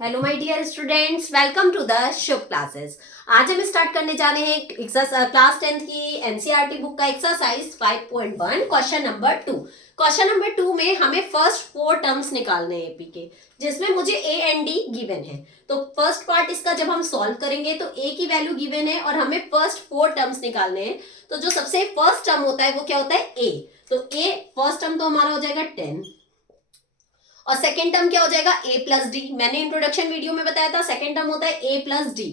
Hello my dear students, welcome to the Shubh classes. आज हम start करने जा रहे हैं क्लास 10th की एनसीईआरटी बुक का exercise 5.1 question number 2। Question number 2 में हमें फर्स्ट 4 टर्म्स निकालने हैं एपी के, जिसमें मुझे ए एंड डी गिवन है। तो फर्स्ट पार्ट इसका जब हम सॉल्व करेंगे तो ए की वैल्यू गिवन है और हमें फर्स्ट 4 टर्म्स निकालने हैं। तो जो सबसे फर्स्ट टर्म होता है वो क्या होता है, ए। तो ए फर्स्ट टर्म तो हमारा हो जाएगा 10 और सेकेंड टर्म क्या हो जाएगा a प्लस डी। मैंने इंट्रोडक्शन वीडियो में बताया था सेकेंड टर्म होता है a प्लस डी।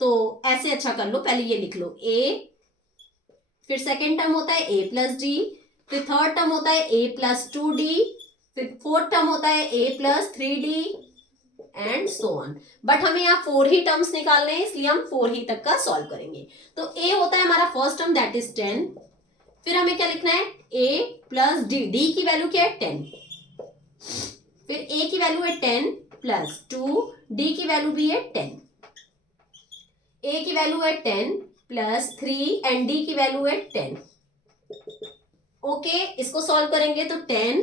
तो ऐसे अच्छा कर लो, पहले ये लिख लो a, फिर सेकेंड टर्म होता है a प्लस डी, फिर थर्ड टर्म होता है a प्लस 2d, फिर फोर्थ टर्म होता है a plus 3d and so on. But हमें यहाँ 4 ही टर्म्स निकालने हैं, इसलिए हम 4 ही तक का सॉल्व करेंगे। तो a होता है हमारा फर्स्ट टर्म दैट इज 10। फिर हमें क्या लिखना है, a प्लस डी, डी की वैल्यू क्या है 10, फिर a की वैल्यू है 10 प्लस 2, d की वैल्यू भी है 10, a की वैल्यू है 10 प्लस 3 एंड d की वैल्यू है 10। ओके, इसको सॉल्व करेंगे तो 10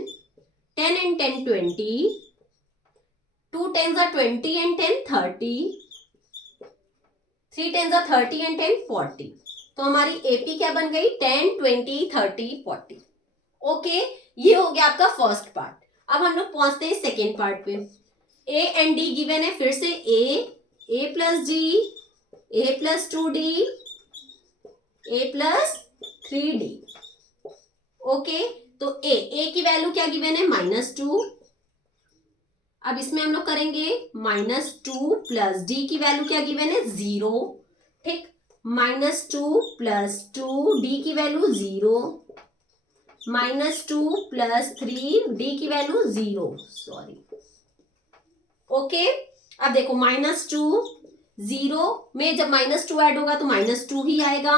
and 10 20, 2 10s are 20 and 10 30, 3 10s are 30 and 10 40। तो हमारी एपी क्या बन गई, 10 20 30 40। ओके, ये हो गया आपका फर्स्ट पार्ट। अब हम लोग पहुंचते हैं सेकेंड पार्ट पे। ए एंड डी गिवन है, फिर से ए प्लस डी, ए प्लस 2d, ए प्लस 3d। ओके, तो ए की वैल्यू क्या गिवन है, -2। अब इसमें हम लोग करेंगे -2 प्लस डी की वैल्यू क्या गिवन है, 0। ठीक, -2 प्लस 2 डी की वैल्यू 0, -2 प्लस 3 डी की वैल्यू 0, सॉरी। ओके, अब देखो -2 0 में जब -2 ऐड होगा तो -2 ही आएगा।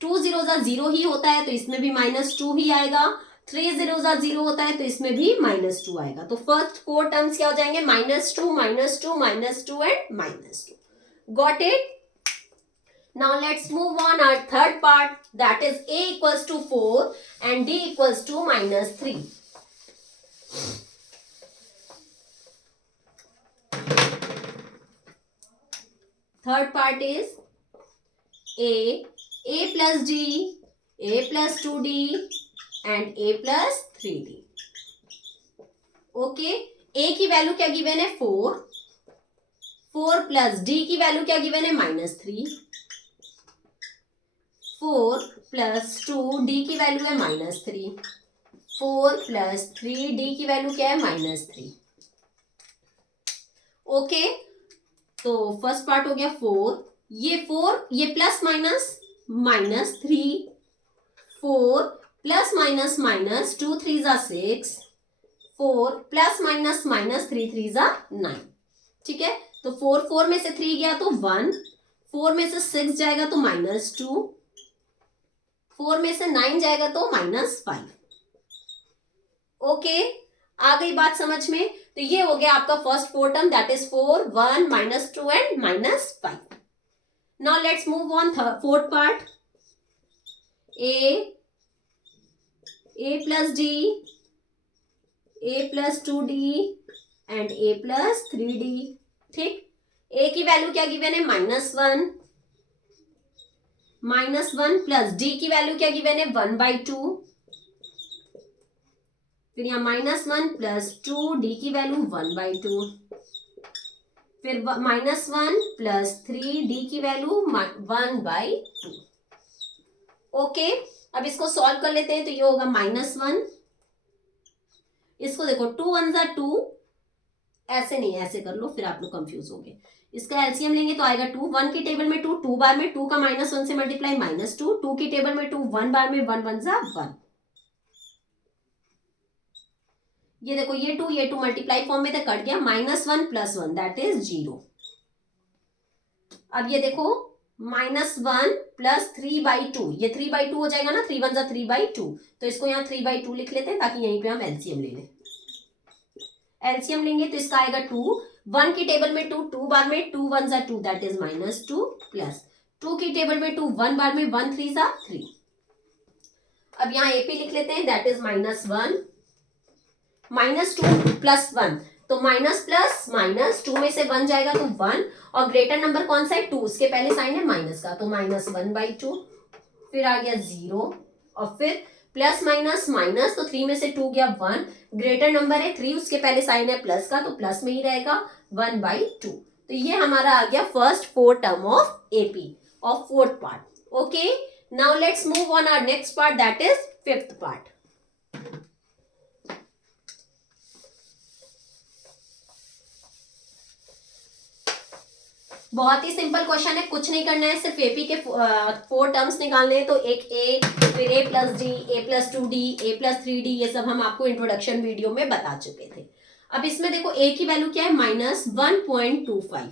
2 0 0 ही होता है तो इसमें भी -2 ही आएगा। 3 0 0 होता है तो इसमें भी -2 आएगा। तो फर्स्ट 4 टर्म्स क्या हो जाएंगे, -2 -2 -2 and -2। Got it. Now let's move on our third part, that is a equals to 4 and d equals to -3. Third part is a plus d, a plus 2d and a plus 3d. Okay, a की value क्या given है 4, 4 plus d की value क्या given है -3, 4 plus 2 d की value है -3, 4 plus 3 d की value क्या है -3। ओके, तो फर्स्ट पार्ट हो गया 4, ये 4 ये plus minus -3, 4 plus minus minus 2 3 जा 6, 4 प्लस माइनस माइनस 3 3 जा 9। ठीक है, तो 4 4 में से 3 गया तो 1, 4 में से 6 जाएगा तो -2, 4 में से 9 जाएगा तो -5। ओके, आ गई बात समझ में। तो ये हो गया आपका first 4 term that is 4 1 -2 and -5। Now let's move on fourth part. A plus D, A plus 2d and A plus 3d। ठीक, ए की वैल्यू क्या गिवन है -1, -1 प्लस डी की वैल्यू क्या गिवन है 1/2, फिर यहाँ -1 प्लस 2 डी की वैल्यू 1/2, फिर -1 प्लस 3 डी की वैल्यू 1/2। ओके, अब इसको सॉल्व कर लेते हैं। तो ये होगा -1, इसको देखो 2 1 जा 2, ऐसे नहीं ऐसे कर लो फिर आप लोग कंफ्यूज होंगे। इसका एलसीएम लेंगे तो आएगा 2, 1 की टेबल में 2, 2 बार में 2 का -1 से मल्टीप्लाई -2, 2 की टेबल में 2, 1 बार में 1 1 जा 1। ये देखो ये 2 मल्टीप्लाई फॉर्म में तो कट गया, -1 प्लस 1 दैट इज 0। अब ये देखो -1 प्लस 3/2, ये 3/2 हो जाएगा ना, 3 1 जा 3/2, तो इसको यहाँ 3/2 लिख लेते हैं ताकि यहीं पे हम एलसीएम ले लें। एलसीएम लेंगे तो इसका आएगा 2, 1 की टेबल में 2, 2 बार में 2 1 जा 2 दैट इज -2 प्लस 2 की टेबल में 2, 1 बार में 1 3 जा 3। अब यहाँ एपी लिख लेते हैं दैट इज -1 -2 प्लस 1, तो माइनस प्लस माइनस, 2 में से 1 जाएगा तो 1, और ग्रेटर नंबर कौन सा है 2, उसके पहले साइन है माइनस का, तो -1/2, फिर आ गया 0, और फिर प्लस माइनस माइनस, तो 3 में से 2 गया 1, ग्रेटर नंबर है 3, उसके पहले साइन है प्लस का, तो प्लस में ही रहेगा 1/2। तो ये हमारा आ गया first 4 term of AP of fourth part. Okay, now let's move on our next part, that is fifth part. बहुत ही सिंपल क्वेश्चन है, कुछ नहीं करना है, सिर्फ एपी के 4 टर्म्स निकालने हैं। तो एक ए, फिर a plus D, a plus 2d, a plus 3d, ये सब हम आपको इंट्रोडक्शन वीडियो में बता चुके थे। अब इसमें देखो a की वैल्यू क्या है -1.25।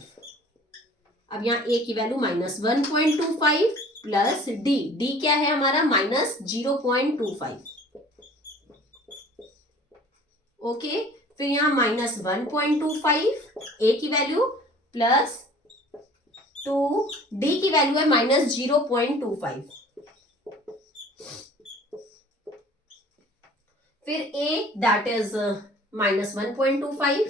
अब यहाँ a की वैल्यू -1.25 प्लस d क्या है हमारा -0.25। ओके, फिर यहाँ -1.25 a की वैल्यू प्लस 2 d की वैल्यू है -0.25। फिर a that is -1.25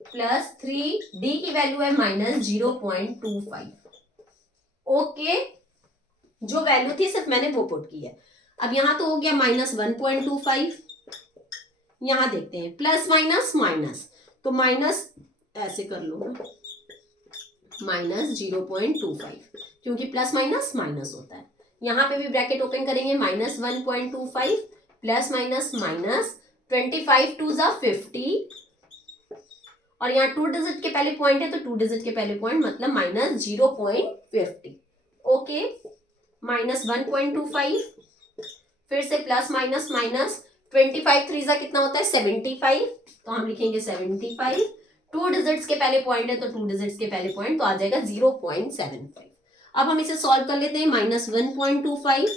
plus 3 d की वैल्यू है -0.25। ओके, जो वैल्यू थी सिर्फ मैंने वो पुट की है। अब यहां तो हो गया -1.25, यहां देखते हैं प्लस माइनस माइनस, तो माइनस ऐसे कर लो ना, -0.25, क्योंकि प्लस माइनस माइनस होता है। यहाँ पे भी ब्रैकेट ओपन करेंगे, -1.25 प्लस माइनस माइनस 25 2 ज़ा 50, और यहाँ 2 डिजिट के पहले पॉइंट है तो 2 डिजिट के पहले पॉइंट मतलब -0.50। ओके, -1.25, फिर से प्लस माइनस माइनस 25 3 ज़ा कितना होता है 75, तो हम लिखेंगे 75, 2 डिजिट्स के पहले पॉइंट है तो 2 डिजिट्स के पहले पॉइंट, तो आ जाएगा 0.75। अब हम इसे सॉल्व कर लेते हैं, -1.25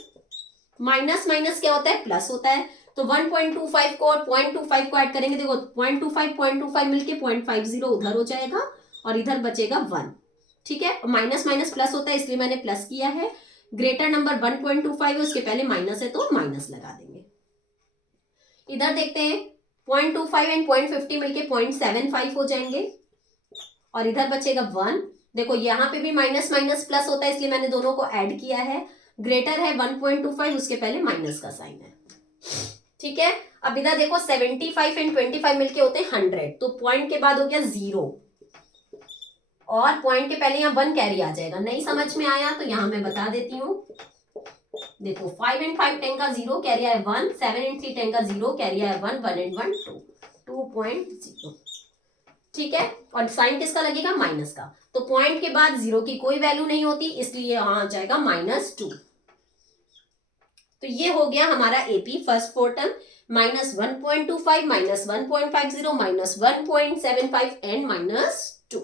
माइनस माइनस क्या होता है प्लस होता है, तो 1.25 को और 0.25 को ऐड करेंगे, देखो 0.25 मिलके 0.50 उधर हो जाएगा और इधर बचेगा 1। ठीक है, माइनस माइनस प्लस होता है इसलिए मैंने प्लस किया है। ग्रेटर नंबर 1.25 है, उसके पहले माइनस है तो माइनस लगा देंगे। इधर देखते हैं 0.25 एंड 0.50 मिलके 0.75 हो जाएंगे, और इधर बचेगा 1। देखो यहाँ पे भी माइनस माइनस प्लस होता है इसलिए मैंने दोनों को ऐड किया है। ग्रेटर है 1.25, उसके पहले माइनस का साइन है। ठीक है, अब इधर देखो 75 एंड 25 मिलके होते हैं 100, तो पॉइंट के बाद हो गया 0, और पॉइंट के पहले यहाँ 1 कैरी आ जाएगा। नहीं समझ में आया तो यहाँ मैं बता देती हूँ, देखो 5 एंड 5 10 का 0 कैरी आया 1, 7 एंड 3 10 का 0 कैरी आया 1, 1 एंड 1 2, 2.0। ठीक है, और साइन किसका लगेगा माइनस का, तो पॉइंट के बाद 0 की कोई वैल्यू नहीं होती इसलिए यहाँ आ जाएगा -2। तो ये हो गया हमारा AP first 4 term, -1.25 -1.50 -1.75 and -2।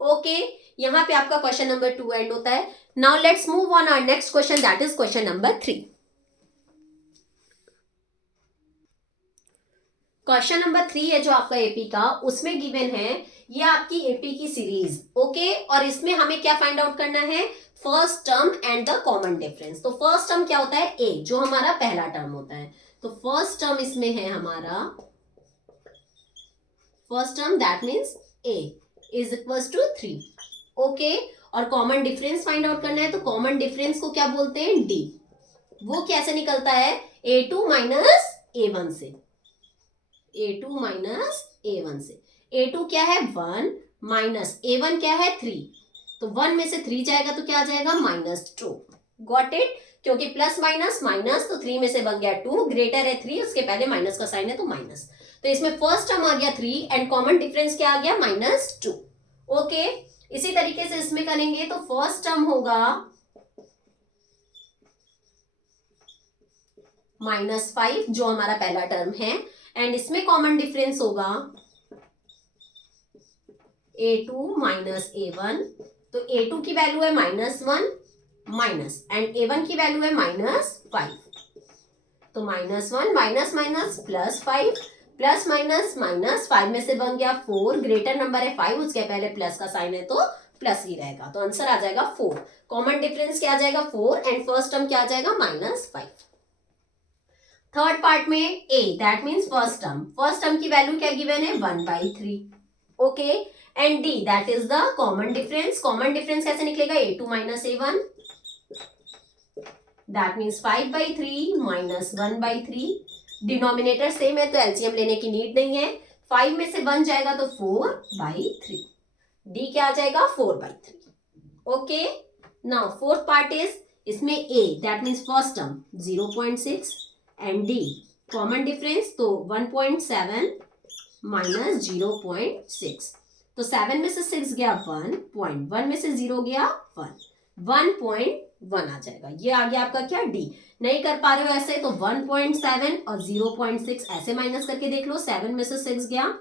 Okay, यहाँ पे आपका क्वेश्चन नंबर 2 एंड होता है। Now let's move on our next question, that is question number 3। Question number 3 है जो आपका एपी का, उसमें गिवन है ये आपकी एपी की सीरीज। ओके, और इसमें हमें क्या फाइंड आउट करना है, first term and the common difference. तो फर्स्ट टर्म क्या होता है ए, जो हमारा पहला टर्म होता है, तो फर्स्ट टर्म इसमें है हमारा, first term that means a is equals to 3। Okay, और कॉमन डिफरेंस फाइंड आउट करना है, तो कॉमन डिफरेंस को क्या बोलते हैं डी। वो कैसे निकलता है, a2 माइनस a1 से, a2 माइनस a1 से। a2 क्या है 1 माइनस a1 क्या है 3, तो 1 में से 3 जाएगा तो क्या आ जाएगा -2। गॉट इट, क्योंकि प्लस माइनस माइनस, तो 3 में से बन गया 2, ग्रेटर है 3, उसके पहले माइनस का साइन है तो माइनस, तो इसमें फर्स्ट टर्म आ गया 3 एंड कॉमन डिफरेंस क्या आ गया -2। ओके, इसी तरीके से इसमें करेंगे तो फर्स्ट टर्म होगा -5 जो हमारा पहला टर्म है, एंड इसमें कॉमन डिफरेंस होगा a2 माइनस a1, तो a2 की वैल्यू है -1 माइनस, एंड a1 की वैल्यू है -5, तो -1 minus minus +5 plus minus minus, 5 में से बन गया 4, ग्रेटर नंबर है 5, उसके पहले प्लस का साइन है तो प्लस ही रहेगा, तो आंसर आ जाएगा 4। कॉमन डिफरेंस क्या आ जाएगा 4 एंड फर्स्ट टर्म क्या आ जाएगा -5। थर्ड पार्ट में a, that means first term की वैल्यू क्या गिवन है 1/3. Okay, and d, that is the common difference. Common difference कैसे निकलेगा, a2 minus a1, that means 5/3 minus 1/3. Denominator same है तो एलसीएम लेने की नीड नहीं है. 5 में से 1 जाएगा तो 4/3. d क्या आ जाएगा 4/3. Okay, now fourth part is, इसमें a, that means first term 0.6 and d common difference तो 1.7 माइनस 0.6. तो 7 में से 6 गया 1.1 में से 0 गया 1.1 आ जाएगा. ये आ गया आपका क्या d. नहीं कर पा रहे हो ऐसे तो 1.7 और 0.6 ऐसे माइनस करके देख लो. 7 में से 6 गया,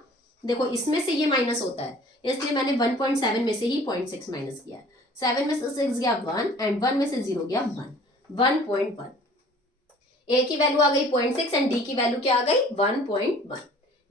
देखो इसमें से ये माइनस होता है इसलिए मैंने 1.7 में से ही 0.6 माइनस किया. 7 में से 6 गया 1 एंड 1 में से 0 गया 1.1. a की वैल्यू आ गई 0.6 एंड d की वैल्यू क्या आ गई 1.1.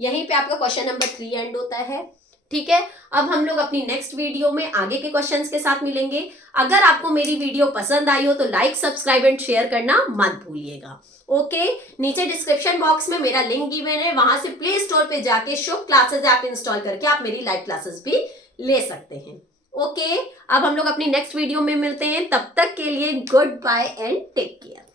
यहीं पे आपका क्वेश्चन नंबर 3 एंड होता है. ठीक है, अब हम लोग अपनी नेक्स्ट वीडियो में आगे के क्वेश्चंस के साथ मिलेंगे. अगर आपको मेरी वीडियो पसंद आई हो तो लाइक, सब्सक्राइब एंड शेयर करना मत भूलिएगा. ओके, नीचे डिस्क्रिप्शन बॉक्स में मेरा लिंक गिवन है, वहां से प्ले स्टोर पे जाके शुभ क्लासेस ऐप इंस्टॉल करके आप मेरी लाइव क्लासेस भी ले सकते हैं. ओके, अब हम लोग अपनी नेक्स्ट वीडियो में मिलते हैं. तब तक के लिए good bye and take care.